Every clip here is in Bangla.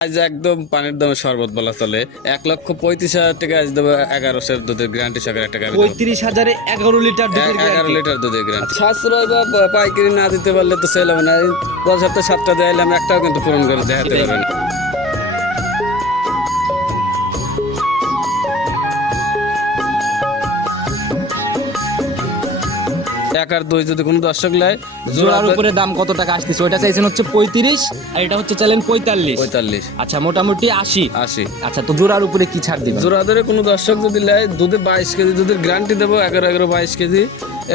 আজ একদম পানির দামে শরবত বলা চলে। এক লক্ষ পঁয়ত্রিশ হাজার টাকা আজ দেবো এগারোশো দুধের গ্যারান্টি সহকারে একটা গাড়ি পঁয়ত্রিশ হাজারে এগারো লিটার এগারো লিটার দুধের গ্যারান্টি সাশ্রয় বা পাইকারি না দিতে পারলে তো সেল হবে না। গত সপ্তাহে সাতটা দেয়ালাম একটাও কিন্তু পূরণ করে দেখাতে পারবেন এক আর দুই যদি কোনো দর্শক নেয় জোড়ার উপরে দাম কত টাকা আসতেছে? ওইটা চাইছেন হচ্ছে পঁয়ত্রিশ আর এটা হচ্ছে চাইলেন পঁয়তাল্লিশ। পঁয়তাল্লিশ। আচ্ছা মোটামুটি আশি। আশি। আচ্ছা তো জোড়ার উপরে কি ছাড় দিবেন? জোড়া ধরে কোনো দর্শক যদি নেয় দুধে বাইশ কেজি দুধের গ্যারান্টি দেবো এগারো এগারো বাইশ কেজি।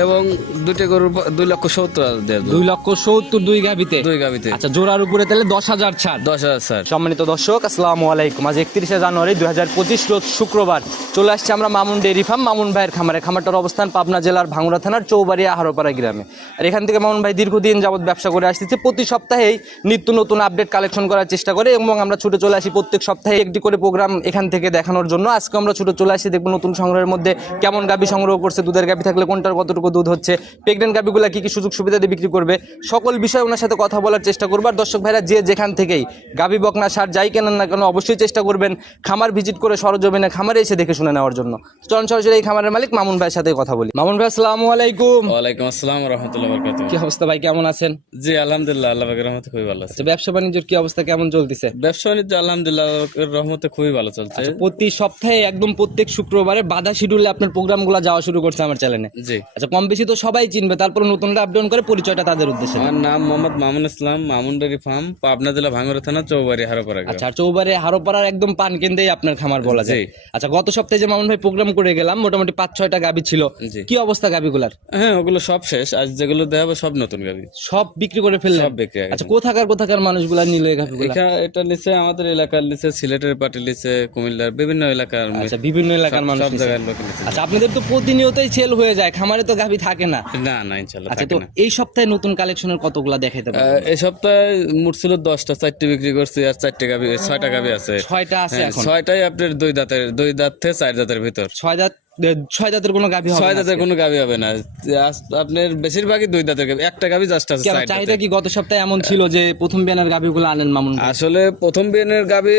এবং দুইটা গরুর দুই লক্ষ সত্তর হাজার দুই লক্ষ সত্তর দুই গাভিতে? দুই গাবিতে আচ্ছা জোড়ার উপরে তাহলে দশ হাজার ছাড়। দশ হাজার স্যার সম্মানিত দর্শক আসসালামু আলাইকুম। আজ একত্রিশে জানুয়ারি দুই হাজার পঁচিশ রোজ শুক্রবার। চলে আসছে আমরা মামুন ডেয়ারি ফার্ম মামুন ভাইয়ের খামারে। খামারটার অবস্থান পাবনা জেলার ভাঙ্গুড়া থানার চৌবাড়িয়া হারোপাড়া গ্রামে। আর এখান থেকে মামুন ভাই দীর্ঘদিন যাবত ব্যবসা করে আসতেছে। প্রতি সপ্তাহেই নিত্য নতুন আপডেট কালেকশন করার চেষ্টা করে এবং আমরা ছুটে চলে আসি প্রত্যেক সপ্তাহে একটি করে প্রোগ্রাম এখান থেকে দেখানোর জন্য। আজকে আমরা ছুটে চলে আসি দেখব নতুন সংগ্রহের মধ্যে কেমন গাবি সংগ্রহ করছে দুধের গাবি থাকলে কোনটার কতটুকু দুধ হচ্ছে। প্রেগনেন্ট গাবিগুলা কি কি সুযোগ সুবিধা দিয়ে বিক্রি করবে? সকল বিষয়ে ওনার সাথে কথা বলার চেষ্টা করব। আর দর্শক ভাইরা যে যেখান থেকেই গাবি বকনা সার যাই কেনেন না কেন অবশ্যই চেষ্টা করবেন খামার ভিজিট করে সরজমিনে খামারে এসে দেখে শুনে নেওয়ার জন্য। চলন সরাসরি এই খামারের মালিক মামুন ভাইয়ের সাথে কথা বলি। মামুন ভাই আসসালামু আলাইকুম। ওয়ালাইকুম আসসালাম রহমতুল্লাহ কি অবস্থা ভাই কেমন আছেন? জি আলহামদুলিল্লাহ আল্লাহ পাকের রহমতে খুবই ভালো আছে। আচ্ছা ব্যবসা বাণিজ্যের কি অবস্থা কেমন চলতেছে? ব্যবসা বাণিজ্য আলহামদুলিল্লাহ আল্লাহর রহমতে খুবই ভালো চলছে। প্রতি সপ্তাহে একদম প্রত্যেক শুক্রবারে বাধা শিডিউলে আপনার প্রোগ্রামগুলো যাওয়া শুরু করছে আমার চ্যানেলে জি। আচ্ছা কম বেশি তো সবাই চিনবে তারপর নতুনরা আপডাউন করে পরিচয়টা তাদের উদ্দেশ্যে। আমার নাম মোহাম্মদ মামুন ইসলাম মামুন ডেরি ফার্ম পাবনা জেলা ভাঙ্গরা থানা চৌবাড়ি হারোপাড়া আচ্ছা চৌবারে হারোপাড়ার একদম পান কেন্দ্রেই আপনার খামার বলা যায়। আচ্ছা গত সপ্তাহে যে মামুন ভাই প্রোগ্রাম করে গেলাম মোটামুটি পাঁচ ছয়টা গাবি ছিল। কি অবস্থা গাবিগুলার? হ্যাঁ ওগুলো সব শেষ। আজ যেগুলো দেখাবো সব নতুন গাবি। সব বিক্রি করে ফেললেন? সব বিক্রি আচ্ছা কোথাকার কোথাকার মানুষগুলা নিল এই গাবিগুলা? এটা নিচে আমাদের এলাকার নিচে সিলেটের পাটি নিচে কুমিল্লার বিভিন্ন এলাকার আচ্ছা বিভিন্ন এলাকার মানুষ সব জায়গার লোক নিচে আচ্ছা আপনাদের তো প্রতিনিয়তই সেল হয়ে যায় খামারে তো গাবি থাকে না। না না ইনশাল্লাহ আচ্ছা তো এই সপ্তাহে নতুন কালেকশনের কতগুলা দেখাইতে পারবেন? এই সপ্তাহে মোট ছিল দশটা চারটে বিক্রি করছি আর চারটে গাভী ছয়টা গাভী আছে। ছয়টা আছে হ্যাঁ, এখন। ছয়টাই আপনার দুই দাঁতের দুই দাঁত থেকে চার দাঁতের ভিতর। ছয় দাঁত ছয় দাঁতের কোনো গাবি হবে ছয় দাঁতের কোনো গাবি হবে না। আপনার বেশিরভাগই দুই দাঁতের গাবি একটা গাবি জাস্ট আছে চাহিদা কি গত সপ্তাহে এমন ছিল যে প্রথম বিয়ানের গাবিগুলো আনেন মামুন আসলে প্রথম বিয়ানের গাবি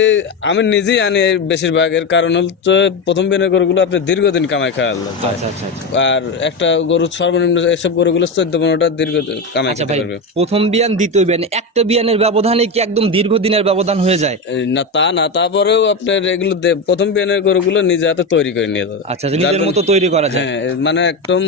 আমি নিজেই আনি বেশিরভাগ এর কারণ হচ্ছে প্রথম বিয়ানের গরুগুলো আপনি দীর্ঘদিন কামাই খাওয়া। আচ্ছা আচ্ছা আচ্ছা। আর একটা গরু সর্বনিম্ন এসব গরুগুলো চোদ্দ পনেরোটা দীর্ঘ কামাই খেতে পারবে। প্রথম বিয়ান দ্বিতীয় বিয়ান একটা বিয়ানের ব্যবধানে কি একদম দীর্ঘদিনের ব্যবধান হয়ে যায়? না তা না তারপরেও আপনার এগুলো প্রথম বিয়ানের গরুগুলো নিজে হাতে তৈরি করে নিয়ে যাবে। আচ্ছা নিজের মতো তৈরি করা যায়। হ্যাঁ মানে একদম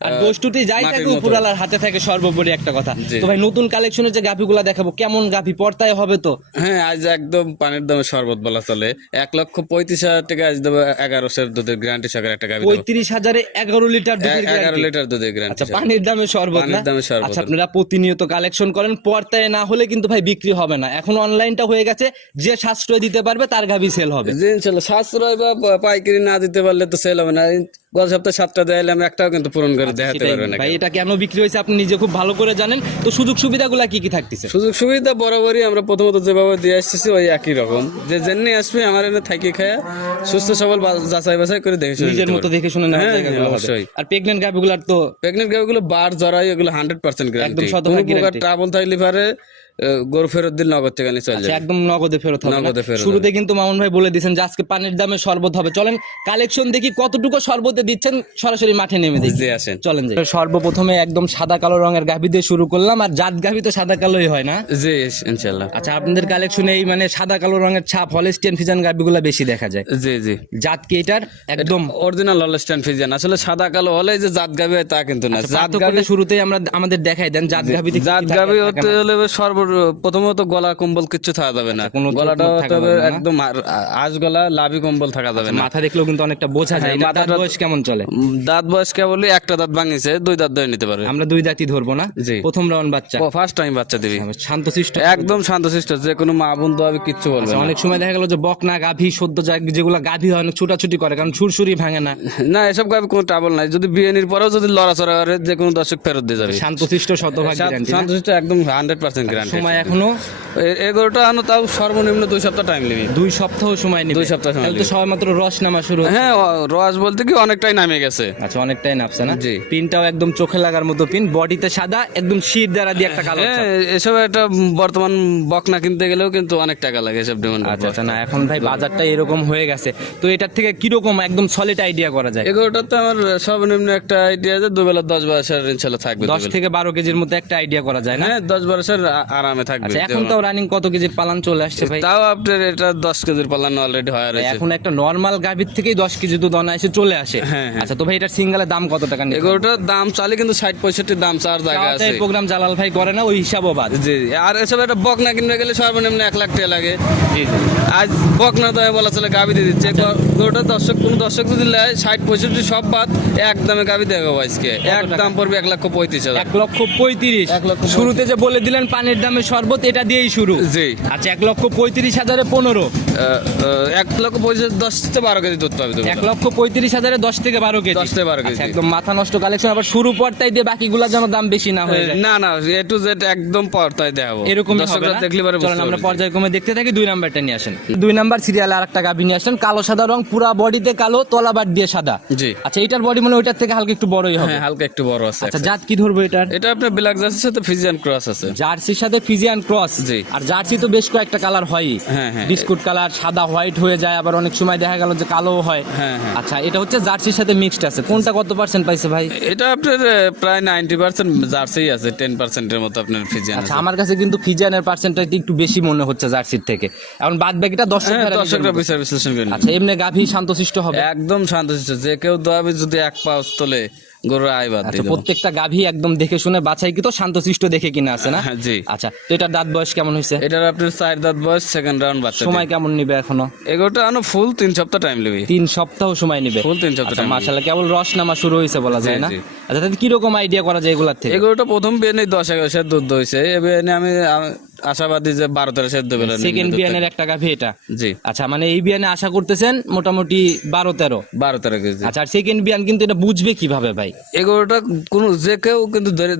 আর গোষ্ঠটি যাই থাকে। উপরালার হাতে থাকে সর্বোপরি একটা কথা। তো ভাই নতুন কালেকশনের যে গাভিগুলা দেখাবো কেমন গাভি পর্তায় হবে তো? হ্যাঁ আজ একদম পানির দামে শরবত বলা চলে। এক লক্ষ পঁয়ত্রিশ হাজার টাকা আজ দেবো এগারোশোর দুধের গ্যারান্টি সহকারে একটা দেবো। পঁয়ত্রিশ হাজারে এগারো লিটার দুধের এগারো লিটার দুধের গ্যারান্টি আচ্ছা পানির দামে শরবত পানির দামে শরবত। আচ্ছা আপনারা প্রতিনিয়ত কালেকশন করেন পর্তায় না হলে কিন্তু ভাই বিক্রি হবে না। এখন অনলাইনটা হয়ে গেছে যে সাশ্রয় দিতে পারবে তার গাভি সেল হবে। যে ইনশাল্লাহ। সাশ্রয় বা পাইকারি না দিতে পারলে তো সেল হবে না। গত সপ্তাহে সাতটা দেয়ালাম একটাও কিন্তু পূরণ করে দেখাতে আচ্ছা, পারবে না ভাই এটা কেন বিক্রি হয়েছে আপনি নিজে খুব ভালো করে জানেন? তো সুযোগ সুবিধাগুলো কি কি থাকতেছে? সুযোগ সুবিধা বরাবরই আমরা প্রথমত যেভাবে দিয়ে আসতেছি ওই একই রকম। যে জেনে আসবে আমার এনে থাকি খায়া সুস্থ সবল যাচাই বাছাই করে দেখে নিজের মতো দেখে শুনে হ্যাঁ, অবশ্যই। আর প্রেগনেন্ট গাভিগুলার তো প্রেগনেন্ট গাভিগুলো বার জরাই এগুলো হান্ড্রেড পার্সেন্ট একদম শতভাগ ট্রাবল থাকলে পারে গরু ফেরত দিল নগদ থেকে নিয়ে চলে আচ্ছা, একদম নগদে ফেরত হবে নগদে ফেরত শুরুতে কিন্তু মামুন ভাই বলে দিয়েছেন যে আজকে পানির দামে শরবত হবে। চলেন কালেকশন দেখি কতটুকু শরবতে দিচ্ছেন সরাসরি মাঠে নেমে দেখি। আসেন। চলেন যে সর্বপ্রথমে একদম সাদা কালো রঙের গাভি দিয়ে শুরু করলাম আর জাত গাভি তো সাদা কালোই হয় না? জি ইনশাল্লাহ আচ্ছা আপনাদের কালেকশনে এই মানে সাদা কালো রঙের ছাপ হলেস্টিয়ান ফিজান গাভিগুলো বেশি দেখা যায়। জি জি জাত কি এটার? একদম। অরিজিনাল হলস্টাইন আসলে সাদা কালো হলে যে জাত গাবি হয় তা কিন্তু না। জাত গাবি শুরুতেই আমরা আমাদের দেখাই দেন জাত গাভি জাত গাবি হতে হলে সর্ব প্রথমত গলা কম্বল কিচ্ছু থাকা যাবে না। কোনো গলাটা মুখ হতে হবে একদম আশ গলা লাভি কম্বল থাকা যাবে না। মাথা দেখলেও কিন্তু অনেকটা বোঝা যায়। দাঁত বয়স কেমন চলে? দাঁত বয়স কেবলই একটা দাঁত ভাঙিছে দুই দাঁত ধরে নিতে পারবে। আমরা দুই দাঁতই ধরবো না? জি। প্রথম রাউন্ড বাচ্চা। ফার্স্ট টাইম বাচ্চা দিবি। শান্ত শিষ্ট একদম শান্তশিষ্ট যে কোনো মা বন্ধু হবে কিচ্ছু বলবে অনেক সময় দেখা গেল যে বকনা গাভী সদ্য যেগুলো গাভী হয় অনেক ছুটাছুটি করে কারণ ছুরছুরি ভাঙে না। না এসব গাবি কোনো ট্রাবল নাই। যদি বিয়েনির পরেও যদি লড়াচড়া করে যে কোনো দর্শক ফেরত দিয়ে যাবে। শান্ত শিষ্ট শতভাগ না? শান্তশিষ্ট একদম হান্ড্রেড পার্সেন্ট গ্যারান্টি সময় এখনও? এ- এই গরুটা আনো তাও সর্বনিম্ন দুই সপ্তাহ টাইম নেবে। দুই সপ্তাহ সময় নেবে। দুই সপ্তাহ সময় তো সবাই মাত্র রস নামা শুরু হ্যাঁ রস বলতে কি অনেকটাই নামে গেছে। আচ্ছা অনেকটাই নামছে না? জি। পিনটাও একদম চোখে লাগার মতো পিন বডিতে সাদা একদম শির দ্বারা দিয়ে একটা কালো হ্যাঁ এসব একটা বর্তমান বকনা কিনতে গেলেও কিন্তু অনেক টাকা লাগে এসব ডিমান্ড আচ্ছা আচ্ছা না এখন ভাই বাজারটা এরকম হয়ে গেছে। তো এটার থেকে কীরকম একদম সলিড আইডিয়া করা যায়? এগারোটার তো আমার সর্বনিম্ন একটা আইডিয়া আছে দুবেলা দশ বারোশার ইনশাল্লাহ থাকবে দশ থেকে বারো কেজির মতো একটা আইডিয়া করা যায় না? হ্যাঁ দশ বারোশার আ- আরামে থাকবে। আচ্ছা এখন তো রানিং কত কেজির পালান চলে আসছে ভাই? তাও আপনার এটা দশ কেজির পাল্লান অলরেডি হয়ে রয়েছে। এখন একটা নর্মাল গাভীর থেকেই দশ কেজি দুধ অনায়াসে চলে আসে। হ্যাঁ, হ্যাঁ। আচ্ছা তো ভাই এটার সিঙ্গেলের দাম কত টাকা নিচ্ছে এগারোটার দাম চালে কিন্তু ষাট পঁয়ষট্টি দাম চার জায়গা আছে। প্রোগ্রাম জালাল ভাই করে না ওই হিসাবও বাদ জি। আর এসব একটা বকনা কিনতে গেলে সর্বনিম্ন এক লাখ টাকা লাগে। জি আজ বকনা দামে বলা চলে গাবি দিয়ে গ- গরুটা দর্শক কোন দর্শক যদি নেয় ষাট পঁয়ষট্টি সব বাদ এক দামে গাবি দেখাবো আজকে। এক দাম পড়বে এক লক্ষ পঁয়ত্রিশ এক লক্ষ পঁয়ত্রিশ। শুরুতে যে বলে দিলেন পানির দামে শরবত এটা দিয়েই শুরু। জি। আচ্ছা এক লক্ষ পঁয়ত্রিশ হাজারে পনেরো। এক লক্ষ পঁয়ত্রিশ দশ থেকে বারো কেজি দুধ পাবে এক লক্ষ পঁয়ত্রিশ হাজারে দশ থেকে বারো কেজি। দশ থেকে বারো কেজি। আচ্ছা, একদম মাথা নষ্ট কালেকশন আবার শুরু পর্তায় দিয়ে বাকিগুলা যেন দাম বেশি না হয়ে যায়। না না এ টু জেড একদম পর্তায় দেখাবো। এরকম দর্শকরা? দেখলে পারে আমরা পর্যায়ক্রমে দেখতে থাকি দুই নাম্বারটা নিয়ে আসেন। দুই নাম্বার সিরিয়ালে আরেকটা গাভী নিয়ে আসেন কালো সাদা রং পুরা বডিতে কালো তলা তলাবার দিয়ে সাদা। জি। আচ্ছা এটার বডি মানে ওইটার থেকে হালকা একটু বড়ই হবে। হ্যাঁ হালকা একটু বড় আছে আচ্ছা জাত কি ধরবো এটার? এটা আপনার ব্ল্যাক জার্সির সাথে ফিজিয়ান ক্রস আছে। জার্সির সাথে ফিজিয়ান ক্রস। জি। আর জার্সি তো বেশ কয়েকটা কালার হয়। হ্যাঁ, হ্যাঁ। বিস্কুট কালার সাদা হোয়াইট হয়ে যায় আবার অনেক সময় দেখা গেল যে কালো হয়। হ্যাঁ। আচ্ছা এটা হচ্ছে জার্সির সাথে মিক্সড আছে। কোনটা কত পার্সেন্ট পাইছে ভাই? এটা আপনার প্রায় নাইনটি পার্সেন্ট জার্সি আছে টেন পার্সেন্টের মতো আপনার ফিজিয়ান আচ্ছা আমার কাছে কিন্তু ফিজিয়ানের পার্সেন্টটা একটু বেশি মনে হচ্ছে জার্সির থেকে। এখন বাদ বাকিটা দর্শক দর্শকরা বিচার বিশ্লেষণ করে নিবে। আচ্ছা এমনি গাভী শান্তশিষ্ট হবে? একদম শান্তশিষ্ট যে কেউ দোয়াবে যদি এক পাউচ তোলে গরুর আয় বাদ আচ্ছা প্রত্যেকটা গাভী একদম দেখে শুনে বাছাই কি তো শান্তশিষ্ট দেখে কিনা আছে না? হ্যাঁ, জি। আচ্ছা তো এটার দাঁত বয়স কেমন হয়েছে? এটার আপনার চার দাঁত বয়স সেকেন্ড রাউন্ড বাচ্চা সময় কেমন নিবে এখনও? এগুলোটা আনো ফুল তিন সপ্তাহ টাইম নেবে। তিন সপ্তাহ সময় নিবে? ফুল তিন সপ্তাহ আচ্ছা মাশাআল্লাহ কেবল রস নামা শুরু হয়েছে বলা যায় না। আচ্ছা তাহলে কীরকম আইডিয়া করা যায় এগুলার থেকে? প্রথম বিয়ানে দশ এগারোশের দুধ হয়েছে এ বিয়ানে আমি আশাবাদী যে বারো তেরো সের দেবে সেকেন্ড বিয়ানের একটা গাভী এটা? জি। আচ্ছা মানে এই বিয়ানে আশা করতেছেন মোটামুটি বারো তেরো? বারো তেরো কেজি। আচ্ছা আর সেকেন্ড বিয়ান কিন্তু এটা বুঝবে কীভাবে ভাই? এগুলোটা কোনো যে কেউ কিন্তু ধরে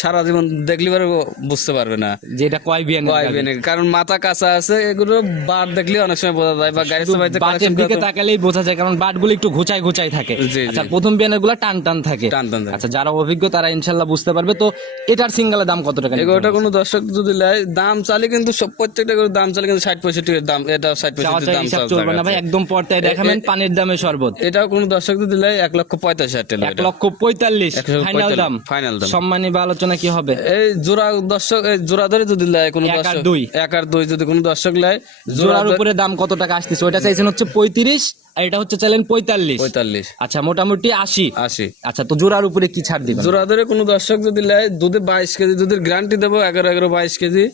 সারা জীবন দেখলে পারে বুঝতে পারবে না। যে এটা কয় বিয়ান কয় বিয়ানে কারণ মাথা কাঁচা আছে এগুলো বার দেখলে অনেক সময় বোঝা যায় বা গাড়ি সবাই বাটের দিকে তাকালেই বোঝা যায় কারণ বাটগুলো একটু ঘুচাই ঘুচাই থাকে। আচ্ছা প্রথম বিয়ানেরগুলা টান টান থাকে। টান টান আচ্ছা যারা অভিজ্ঞ তারা ইনশাল্লাহ বুঝতে পারবে। তো এটার সিঙ্গেলের দাম কত টাকা নিতে এগুলোটা কোনো দর্শক যদি নেয় দাম চালে কিন্তু সব প্রত্যেকটা গরুর দাম চালে কিন্তু ষাট পঁয়ষট্টি দাম এটা ষাট পঁয়ষট্টি দাম চলবে না ভাই একদম পর্দায় দেখাবেন পানির দামে শরবত। এটাও কোনো দর্শক যদি নেয় এক লক্ষ পঁয়তাল্লিশ হাজার টাকা লক্ষ পঁয়তাল্লিশ ফাইনাল দাম। ফাইনাল দাম। সম্মানী বা আলোচনা কি হবে? এই জোড়া দর্শক এই জোড়া ধরে যদি লেয় কোনো দর্শক দুই। এক আর দুই যদি কোনো দর্শক লেয় জোড়া জোড়ার উপরে দাম কত টাকা আসতেছে? ওইটা চাইছেন হচ্ছে পঁয়ত্রিশ আর এটা হচ্ছে চাইলেন পঁয়তাল্লিশ। পঁয়তাল্লিশ। আচ্ছা মোটামুটি আশি। আশি। আচ্ছা তো জোড়ার উপরে কি ছাড় দিবেন? জোড়া ধরে কোনো দর্শক যদি নেয় দুধে বাইশ কেজি দুধের গ্যারান্টি দেবো এগারো এগারো বাইশ কেজি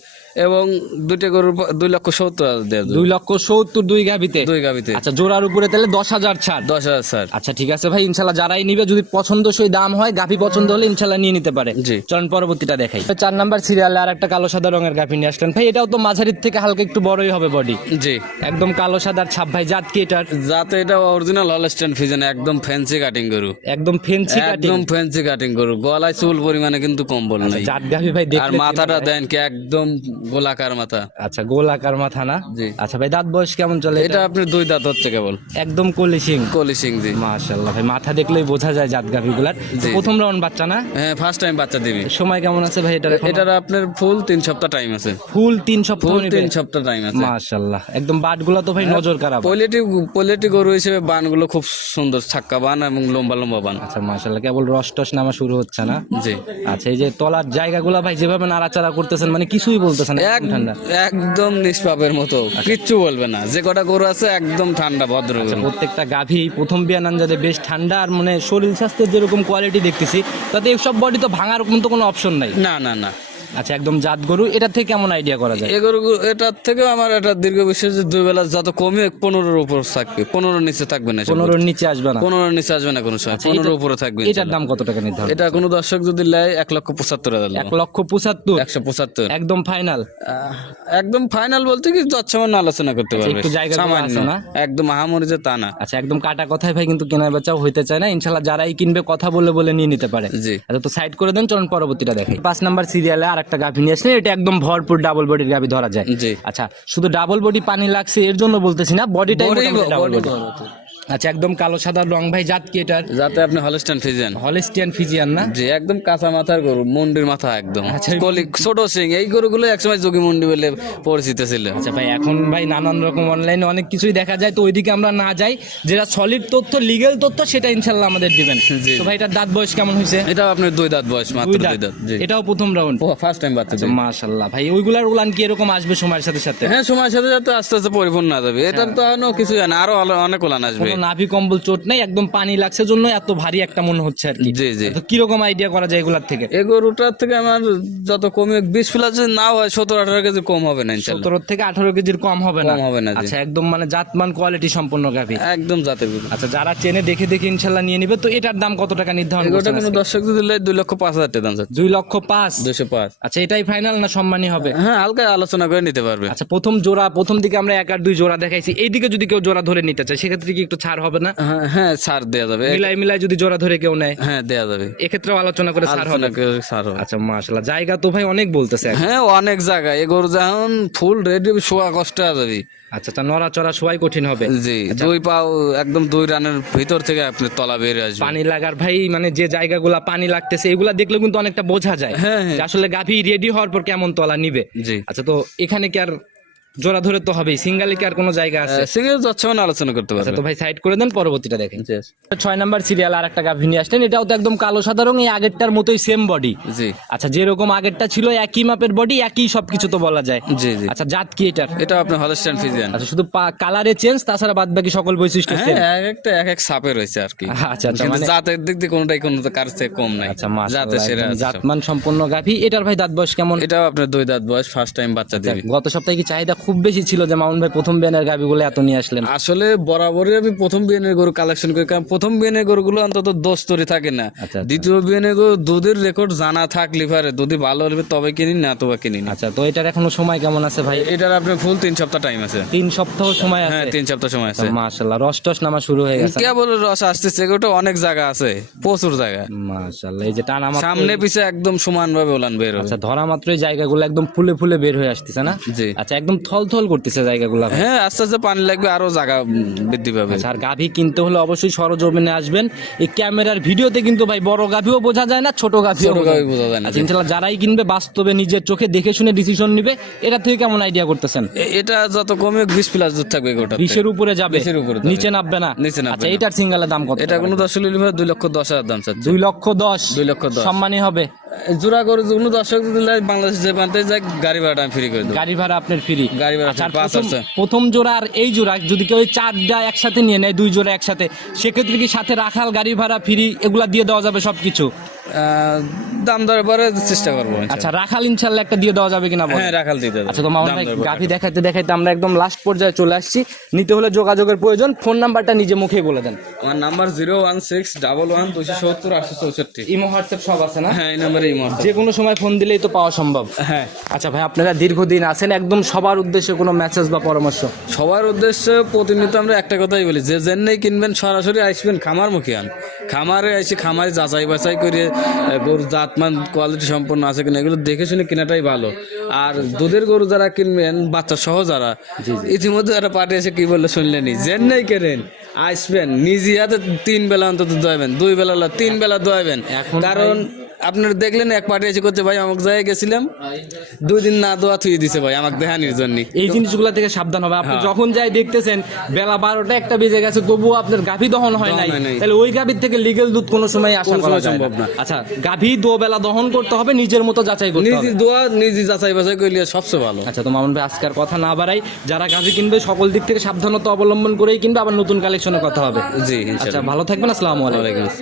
এবং দুইটা গরুর দুই লক্ষ সত্তর। দুই লক্ষ সত্তর দুই গাভিতে? দুই গাবিতে আচ্ছা জোড়ার উপরে তাহলে দশ হাজার ছাড়। দশ হাজার স্যার আচ্ছা ঠিক আছে ভাই ইনশাল্লাহ যারাই নিবে যদি পছন্দসই দাম হয় গাভি পছন্দ হলে ইনশাল্লাহ নিয়ে নিতে পারে। জি। চলুন পরবর্তীটা দেখাই। চার নাম্বার সিরিয়ালে আর একটা কালো সাদা রঙের গাভি নিয়ে আসলেন। ভাই এটাও তো মাঝারির থেকে হালকা একটু বড়ই হবে বডি জি। একদম কালো সাদার ছাপ ভাই জাত কি এটার? যাতে এটা অরিজিনাল হলস্টেন ফিজন একদম ফ্যান্সি কাটিং গরু। একদম কাটিং একদম ফ্যান্সি কাটিং গরু। গলায় চুল পরিমাণে কিন্তু কম্বল নাই। জাত গাভি ভাই আর দেখলে মাথাটা দেন কি একদম গোলাকার মাথা। আচ্ছা গোলাকার মাথা না? জি। আচ্ছা ভাই দাঁত বয়স কেমন চলে? এটা আপনি দুই দাঁত হচ্ছে কেবল। একদম কলি সিং কলি সিং জি। মাশাআল্লাহ ভাই মাথা দেখলেই বোঝা যায় জাত গাভি গুলার প্রথম রাউন্ড বাচ্চা না? হ্যাঁ ফার্স্ট টাইম বাচ্চা দিবি। সময় কেমন আছে ভাই এটার এখন? এটার আপনার ফুল তিন সপ্তাহ টাইম আছে। ফুল তিন সপ্তাহ ফুল তিন সপ্তাহ টাইম আছে। মাশাআল্লাহ। একদম বাটগুলো তো ভাই নজর কাড়া পোলেটি পোলেটি গরু হিসেবে বানগুলো খুব সুন্দর ছাক্কা বান এবং লম্বা লম্বা বান। আচ্ছা মাশাআল্লাহ কেবল রস টস নামা শুরু হচ্ছে না? জি। আচ্ছা এই যে তলার জায়গাগুলো ভাই যেভাবে নাড়াচাড়া করতেছেন মানে কিছুই বলতেছেন এক- একদম ঠান্ডা? একদম নিষ্পাপের মতো কিচ্ছু বলবে না। যে কটা গরু আছে একদম ঠান্ডা ভদ্র গরু। প্রত্যেকটা গাভী প্রথম বিয়ান আনজাদে বেশ ঠান্ডা আর মানে শরীর স্বাস্থ্যের যেরকম কোয়ালিটি দেখতেছি তাতে এইসব বডি তো ভাঙার মতো কোনো অপশন নাই। না না না। আচ্ছা একদম জাত গরু এটা থেকে কেমন আইডিয়া করা যায়? এ গরু এটার থেকেও আমার একটা দীর্ঘ বিশ্বাস যে দুই বেলা যত কমে পনেরোর উপর থাকবে। পনেরোর নিচে থাকবে না পনেরোর নিচে আসবে না? পনেরোর নিচে আসবে না কোনো সময়। পনেরোর উপরে থাকবে এটার দাম কত টাকা হবে এটা কোনো দর্শক যদি নেয় এক লক্ষ পঁচাত্তর হাজার এক লক্ষ পঁচাত্তর? একশো পঁচাত্তর। একদম ফাইনাল একদম ফাইনাল বলতে কি যৎসামান্য আলোচনা করতে পারবে। একটু জায়গাগুলো সামান্য। আছে না? একদম আহামরি যে তা না। আচ্ছা একদম কাটা কথায় ভাই কিন্তু কেনা বেচাও হইতে চায় না। ইনশাল্লাহ যারাই কিনবে কথা বলে বলে নিয়ে নিতে পারে। জি। আচ্ছা তো সাইড করে দেন চলুন পরবর্তীটা দেখাই। পাঁচ নাম্বার সিরিয়ালে আর আর একটা গাভী নিয়ে আসলেন এটা একদম ভরপুর ডাবল বডির গাভী ধরা যায়। আচ্ছা শুধু ডাবল বডি পানি লাগছে এর জন্য বলতেছি না বডিটাই ডাবল বডি বড়। আচ্ছা একদম কালো সাদা রং। ভাই জাত কি এটার? যাতে আপনি হলস্টাইন ফিজিয়ান হলিস্টিয়ান ফিজিয়ান না? জি একদম কাঁচা মাথার গরু মুন্ডির মাথা একদম। আচ্ছা। কলি ছোট সিং এই গরুগুলো একসময় যোগী মুন্ডি বলে পরিচিত ছিল। আচ্ছা ভাই এখন ভাই নানান রকম অনলাইনে অনেক কিছুই দেখা যায় তো ওইদিকে আমরা না যাই। যেটা সলিড তথ্য লিগেল তথ্য সেটা ইনশাল্লাহ আমাদের দিবেন। তো ভাই এটার দাঁত বয়স কেমন হয়েছে? এটাও আপনার দুই দাঁত বয়স মাত্র দুই দাঁত। এটাও প্রথম রাউন্ড ও ফার্স্ট টাইম বাচ্চা দিবে। মাশাল্লাহ। ভাই ওইগুলার উলান কি এরকম আসবে সময়ের সাথে সাথে? হ্যাঁ সময়ের সাথে সাথে আস্তে আস্তে পরিপূর্ণ হয়ে যাবে। এটার তো এখনও কিছু জানা আরও অনেক উলান আসবে। নাভি কম্বল চোট নাই একদম পানি লাগছে জন্য এত ভারী একটা মনে হচ্ছে আর কি। জি জি। তো কীরকম আইডিয়া করা যায় এগুলার থেকে? এই গরুটার থেকে আমার যত কমে বিশ প্লাস যদি না হয় সত্তর আঠারো কেজি কম হবে না ইনশাল্লাহ। সতেরো থেকে আঠারো কেজির কম হবে না? কম হবে না জি। আচ্ছা একদম মানে জাতমান কোয়ালিটি সম্পন্ন গাভী। একদম জাতের গরু। আচ্ছা যারা চেনে দেখে দেখে ইনশাল্লাহ নিয়ে নিবে তো এটার দাম কত টাকা নির্ধারণ এই গরুটা করছেন কোনো আজকে? দর্শক দিলে দুই লক্ষ পাঁচ হাজার টাকা দাম চাচ্ছে দুই লক্ষ পাঁচ? দুশো পাঁচ। আচ্ছা এটাই ফাইনাল না সম্মানী হবে? হ্যাঁ হালকা আলোচনা করে নিতে পারবে। আচ্ছা প্রথম জোড়া প্রথম দিকে আমরা এক আর দুই জোড়া দেখাইছি। এইদিকে যদি কেউ জোড়া ধরে নিতে চায় সেক্ষেত্রে কি একটু ছাড় হবে না। হ্যাঁ হ্যাঁ ছাড় দেওয়া যাবে। মিলাই মিলাই যদি জোড়া ধরে কেউ নেয় হ্যাঁ দেওয়া যাবে। এক্ষেত্রেও আলোচনা করে ছাড় হবে। ছাড় হবে। আচ্ছা মাশাল্লাহ জায়গা তো ভাই অনেক বলতেছে হ্যাঁ অনেক জায়গায় এই গরু যখন ফুল রেডি শোয়া কষ্ট যাবে। আচ্ছা তা নড়াচড়া সবাই কঠিন হবে। জি দুই পাও একদম দুই রানের ভিতর থেকে আপনি তলা বেরিয়ে আসবে। পানি লাগার ভাই মানে যে জায়গাগুলা পানি লাগতেছে এগুলা দেখলে কিন্তু অনেকটা বোঝা যায়। হ্যাঁ হ্যাঁ। আসলে গাভী রেডি হওয়ার পর কেমন তলা নিবে। জি। আচ্ছা তো এখানে কি আর জোড়া ধরে তো হবেই সিঙ্গালে কি আর কোনো জায়গা আছে? সিঙ্গেল যাচ্ছে মানে আলোচনা করতে আচ্ছা পারবে তো ভাই সাইড করে দেন পরবর্তীটা দেখেন। ছয় নাম্বার সিরিয়াল আর একটা গাভী নিয়ে আসলেন এটাও তো একদম কালো সাদা এই আগেরটার মতোই সেম বডি জি। আচ্ছা যেরকম আগেরটা ছিল একই মাপের বডি একই সবকিছু তো বলা যায়। জি জি। আচ্ছা জাত কি এটার? এটা আপনি হলস্টাইন ফিজিয়ান আচ্ছা শুধু কালারে চেঞ্জ তাছাড়া বাদ বাকি সকল বৈশিষ্ট্য হ্যাঁ এক একটা এক এক সাপে রয়েছে আর কি। আচ্ছা আচ্ছা মানে জাতের দিক দিয়ে কোনোটাই কোনো কার থেকে কম নাই। আচ্ছা জাতে সেরা জাতমান সম্পন্ন গাভী। এটার ভাই দাঁত বয়স কেমন? এটাও আপনার দুই দাঁত বয়স ফার্স্ট টাইম বাচ্চা দিবি। গত সপ্তাহে কি চাহিদা খুব বেশি ছিল যে মামুন ভাই প্রথম বিয়ানের গাভীগুলো এত নিয়ে আসলেন। আসলে বরাবরই আমি প্রথম বিয়ানের গরু কালেকশন করি কারণ প্রথম বিয়ানের গরুগুলো অন্তত দোষ তরি থাকে না। আচ্ছা, দ্বিতীয় বিয়ানের গরু দুধের রেকর্ড জানা থাকলে পারে দুধি ভালো হলে তবে কিনি না তবে কিনি আচ্ছা তো এটার এখনও সময় কেমন আছে ভাই? এটার আপনার ফুল তিন সপ্তাহ টাইম আছে। তিন সপ্তাহ সময় আছে? হ্যাঁ তিন সপ্তাহ সময় আছে। মাশাআল্লাহ রস টস নামা শুরু হয়ে গেছে। কেবল রস আসতেছে ওটা অনেক জায়গা আছে প্রচুর জায়গা। মাশাআল্লাহ এই যে টানা সামনে পিছে একদম সমান ভাবে ওলান বের হবে আচ্ছা ধরা মাত্রই জায়গাগুলো একদম ফুলে ফুলে বের হয়ে আসতেছে না? জি। আচ্ছা একদম থল থল করতেছে জায়গাগুলো হ্যাঁ আস্তে আস্তে পানি লাগবে আরও জায়গা বৃদ্ধি পাবে। আচ্ছা আর গাভী কিনতে হলে অবশ্যই সরজমিনে আসবেন। এই ক্যামেরার ভিডিওতে কিন্তু ভাই বড় গাভীও বোঝা যায় না ছোট গাভীও বোঝা যায়। না, আচ্ছা ইনশাআল্লাহ যারাই কিনবে বাস্তবে নিজের চোখে দেখে শুনে ডিসিশন নিবে। এটা থেকে কেমন আইডিয়া করতেছেন? এটা যত কমে বিশ প্লাস দুধ থাকবে গোটা বিশের উপরে যাবে? বিশের উপরে যাবে। নিচে নামবে না? নিচে নামবে আচ্ছা না। এটার সিঙ্গেলের দাম কত? এটা কোনো দশ লিভার দুই লক্ষ দশ হাজার দাম চাচ্ছে। দুই লক্ষ দশ। দুই লক্ষ দশ। সম্মানী হবে। জোড়া করে কোনো দর্শক দিলে বাংলাদেশ যে প্রান্তে যাক গাড়ি ভাড়াটা আমি ফ্রি করে দেবো। গাড়ি ভাড়া আপনার ফ্রি গাড়ি ভাড়া আচ্ছা, আর free, প্রথম- আছে। প্রথম জোড়া আর এই জোড়া যদি কেউ চারটা একসাথে নিয়ে নেয় দুই জোড়া একসাথে সেক্ষেত্রে কি সাথে রাখাল গাড়ি ভাড়া ফ্রি এগুলা দিয়ে দেওয়া যাবে সবকিছু আহ, দাম দরে পরে চেষ্টা করব আচ্ছা রাখাল ইনশাল্লাহ একটা দিয়ে দেওয়া যাবে কিনা হ্যাঁ রাখাল দিতে আচ্ছা তো মামুন ভাই গাভি দেখাইতে দেখাইতে আমরা একদম লাস্ট পর্যায়ে চলে আসছি। নিতে হলে যোগাযোগের প্রয়োজন ফোন নাম্বারটা নিজে মুখেই বলে দেন। আমার number zero one six double one দুশো সত্তর আটশো চৌষট্টি ইমো হোয়াটসঅ্যাপ সব আছে না? হ্যাঁ এই নাম্বারে মুহূর্তে যে কোনো সময় ফোন দিলেই তো পাওয়া সম্ভব। হ্যাঁ। আচ্ছা ভাই আপনারা দীর্ঘদিন আছেন একদম সবার উদ্দেশ্যে কোনো মেসেজ বা পরামর্শ? সবার উদ্দেশ্যে প্রতিনিয়ত আমরা একটা কথাই বলি যে জেন্নেই কিনবেন সরাসরি আসবেন খামার মুখে আন খামারে এসে খামারে যাচাই বাছাই করে গরু জাতমান কোয়ালিটি সম্পন্ন আছে কিনা এগুলো দেখে শুনে কেনাটাই ভালো। আর দুধের গরু যারা কিনবেন বাচ্চা সহ যারা ইতিমধ্যে যারা পার্টি এসে কি বলল শুনলেনি জেন্নেই কেনেন? আসবেন নিজে হাতে তিন বেলা অন্তত দোয়াবেন দুই বেলা তিন বেলা দোয়াবেন। এখন কারণ আপনার দেখলেন এক পার্টি এসে করতে ভাই আমাকে জায়গায় গেছিলাম। দুই দিন না দোয়া থুই দিছে ভাই আমাকে দেখানির জন্য। এই জিনিসগুলো থেকে সাবধান হবে। আপনি হ্যাঁ। যখন যাই দেখতেছেন বেলা বারোটা একটা বেজে গেছে তবুও আপনার গাভী দহন হয় নাই। তাহলে ওই গাভীর থেকে লিগেল দুধ কোনো সময় কোনো করা সম্ভব না। আচ্ছা গাভী দো বেলা দহন করতে হবে নিজের মতো যাচাই করতে নিজে দোয়া নিজে যাচাই বাছাই করলে সবচেয়ে ভালো। আচ্ছা তো মামুন ভাই আজকের কথা না বাড়াই যারা গাভী কিনবে সকল দিক থেকে সাবধানতা অবলম্বন করেই কিনবে আবার নতুন কালেকশনের কথা হবে। জি আচ্ছা ভালো থাকবেন আসসালামু আলাইকুম।